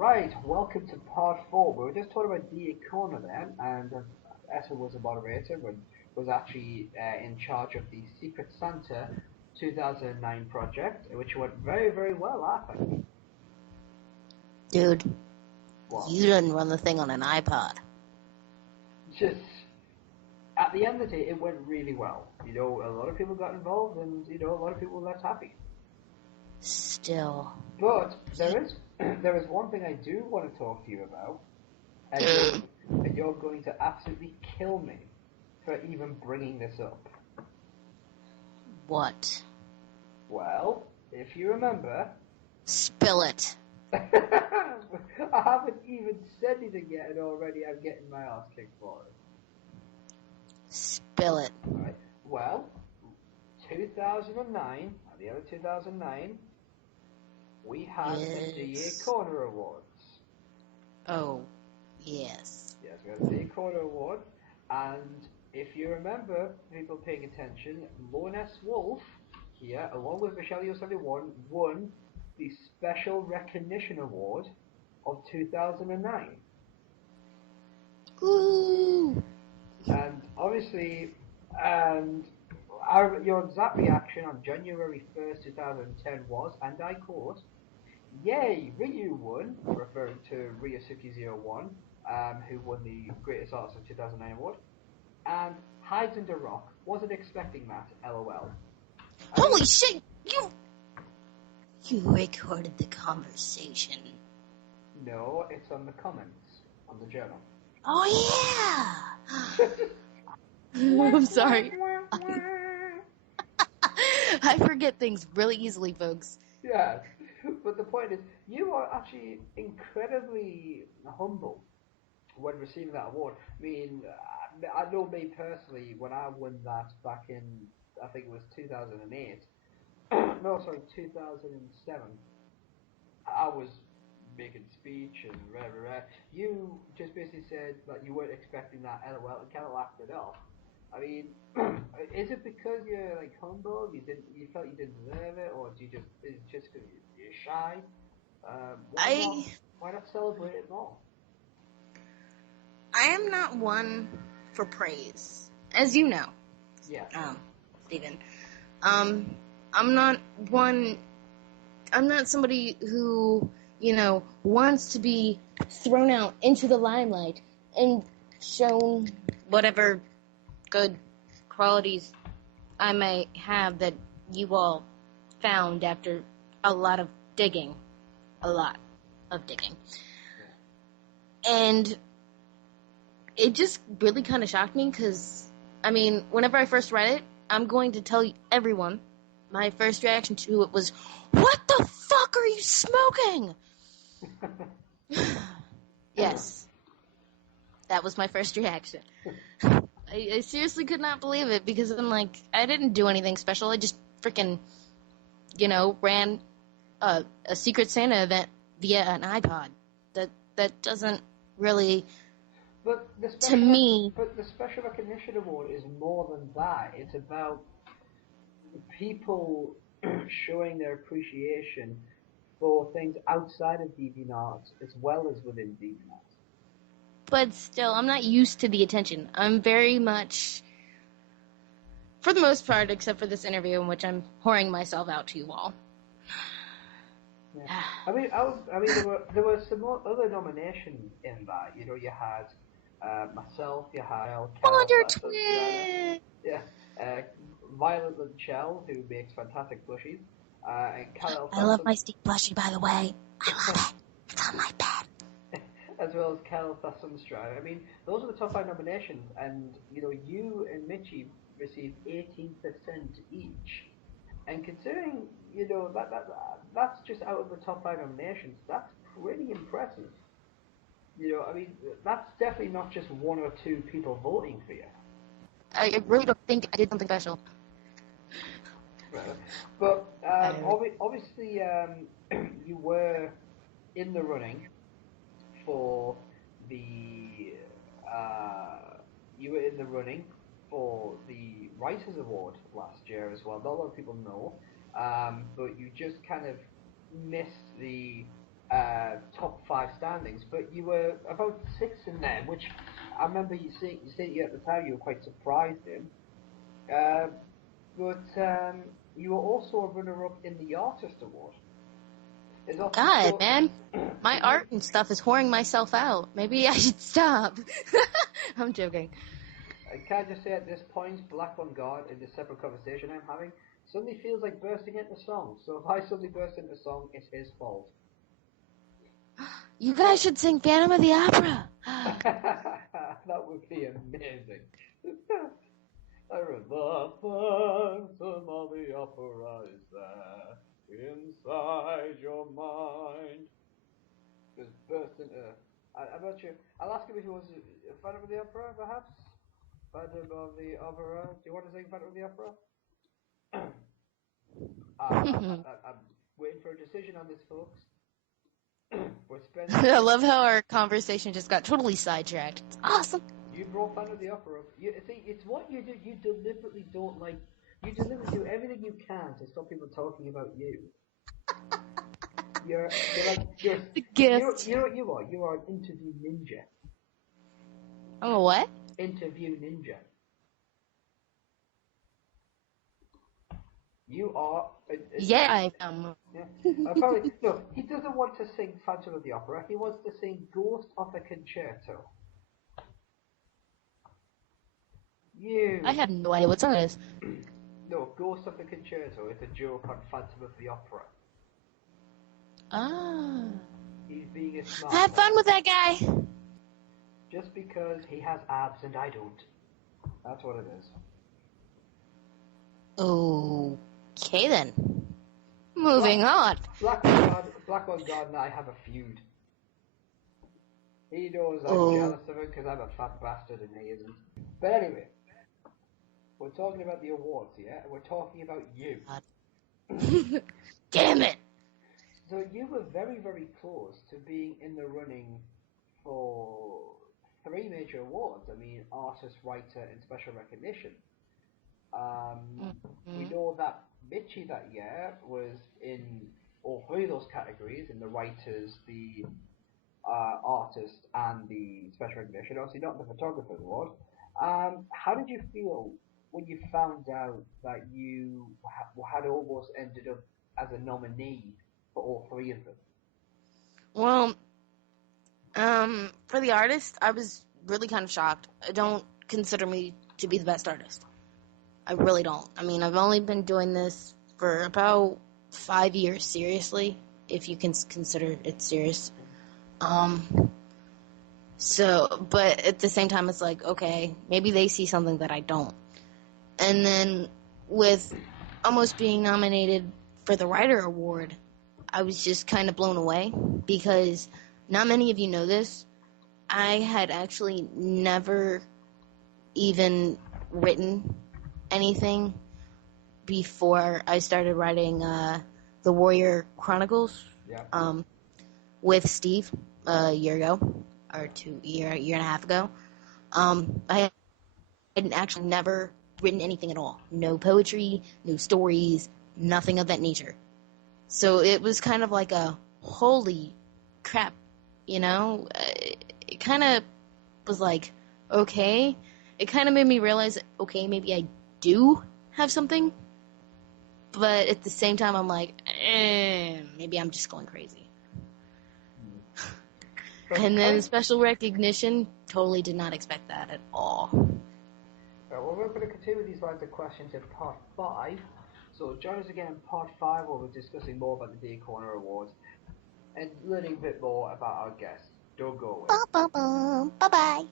Right, welcome to part four. We were just talking about the Corner then, and Essa was a moderator, but was actually in charge of the Secret Santa 2009 project, which went very, very well, I think. Dude, Well, you didn't run the thing on an iPod. just at the end of the day, it went really well. You know, a lot of people got involved, and you know, a lot of people were left happy. Still. But there is one thing I do want to talk to you about, and you're going to absolutely kill me for even bringing this up. What? Well, if you remember, Spill it. I haven't even said anything yet, and already I'm getting my ass kicked for it. Spill it. Right. Well, 2009, at the end of 2009, we had the DA Corner Awards. Oh, yes. Yes, we had the DA Corner Award, and if you remember, people paying attention, LoneSWolf here, along with Michelle Yo 71, won the Special Recognition Award of 2009. Woo! And obviously, your exact reaction on January 1st, 2010 was, and I quote, "Yay, Ryu won," referring to Ryu6001, who won the Greatest Artist of 2009 award, and hides under rock. Wasn't expecting that, lol. Holy shit! You recorded the conversation. No, it's on the comments on the journal. Oh yeah! I'm sorry. I forget things really easily, folks. Yes, but the point is, you are actually incredibly humble when receiving that award. I mean, I know me personally, when I won that back in, I think it was 2008, no, sorry, 2007, I was making speech and rah. You just basically said that you weren't expecting that, lol, and kind of laughed it off. I mean, is it because you're like humble? You felt you didn't deserve it, or do you just is it just because you're shy? Why not celebrate it more? I am not one for praise, as you know. Yeah. Stephen. I'm not somebody who, wants to be thrown out into the limelight and shown whatever good qualities I may have that you all found after a lot of digging. And it just really kind of shocked me because, whenever I first read it, I'm going to tell everyone, my first reaction to it was, what the fuck are you smoking? Yes. That was my first reaction. I seriously could not believe it because I'm like, I didn't do anything special. I just freaking, ran a Secret Santa event via an iPod. That doesn't really... But the Special Recognition Award is more than that. It's about people showing their appreciation for things outside of DeviantArt as well as within DeviantArt. But still, I'm not used to the attention. I'm very much, for the most part, except for this interview in which I'm whoring myself out to you all. Yeah. There were some other nominations in that. You know, you had myself, you had Wonder Twin! Yeah, Violet Lunchell, who makes fantastic plushies, and Kyle I love my Steve plushie, by the way. I love it. It's on my bed. As well as Kel Thasumstra. I mean, those are the top 5 nominations, and you and Mitchie received 18% each. And considering, that's just out of the top 5 nominations, that's pretty impressive. That's definitely not just 1 or 2 people voting for you. I really don't think I did something special. Right. But obviously, you were in the running for the Writers Award last year as well. Not a lot of people know, but you just kind of missed the top 5 5 standings, but you were about 6 in them, which I remember you saying at the time you were quite surprised in. But you were also a runner-up in the Artist Award. God, man. My art and stuff is whoring myself out. Maybe I should stop. I'm joking. Can I just say at this point, Black on Guard, in this separate conversation I'm having, suddenly feels like bursting into song. So if I suddenly burst into song, it's his fault. You guys should sing Phantom of the Opera. That would be amazing. I read the Phantom of the Opera is there inside your mind. Just burst into. I'm not sure. I'll ask him if he was a Phantom of the Opera, perhaps. Phantom of the Opera. Do you want to sing Phantom of the Opera? I'm waiting for a decision on this, folks. I love how our conversation just got totally sidetracked. It's awesome. You brought Phantom of the Opera up. See, it's what you do. You deliberately don't like. You deliberately do everything you can to stop people talking about you. You're the gift. You know what you are? You are an interview ninja. I'm a what? Interview ninja. You are. Yeah, I am. Yeah. Apparently, no, he doesn't want to sing Phantom of the Opera. He wants to sing Ghost of the Concerto. I have no idea what song it is. No, Ghost of the Concerto is a joke on Phantom of the Opera. Ah. He's being a smart. Have fun with that guy. Just because he has abs and I don't. That's what it is. Okay then. Moving on. Black on God and I have a feud. He knows I'm jealous of him because I'm a fat bastard and he isn't. But anyway, we're talking about the awards here, and we're talking about you. Damn it! So you were very, very close to being in the running for 3 major awards. I mean, artist, writer, and special recognition. We know that Mitchie that year was in all 3 of those categories, in the writers, the artist, and the special recognition. Obviously not the photographer's award. How did you feel when you found out that you had almost ended up as a nominee for all 3 of them? Well, for the artist, I was really kind of shocked. I don't consider me to be the best artist. I really don't. I mean, I've only been doing this for about 5 years, seriously, if you can consider it serious. But at the same time, it's like, okay, maybe they see something that I don't. And then with almost being nominated for the Writer Award, I was just kind of blown away because not many of you know this. I had actually never even written anything before I started writing the Warrior Chronicles with Steve a year ago, or year and a half ago. I had actually never written anything at all. No poetry, no stories, nothing of that nature. So it was kind of like a holy crap, you know? It kind of was like, okay. It kind of made me realize, okay, maybe I do have something. But at the same time, I'm like, maybe I'm just going crazy. And then special recognition, totally did not expect that at all. Well, we're going to continue with these lines of questions in part 5. So join us again in part 5 where we're discussing more about the Day Corner Awards and learning a bit more about our guests. Don't go away. Bye-bye.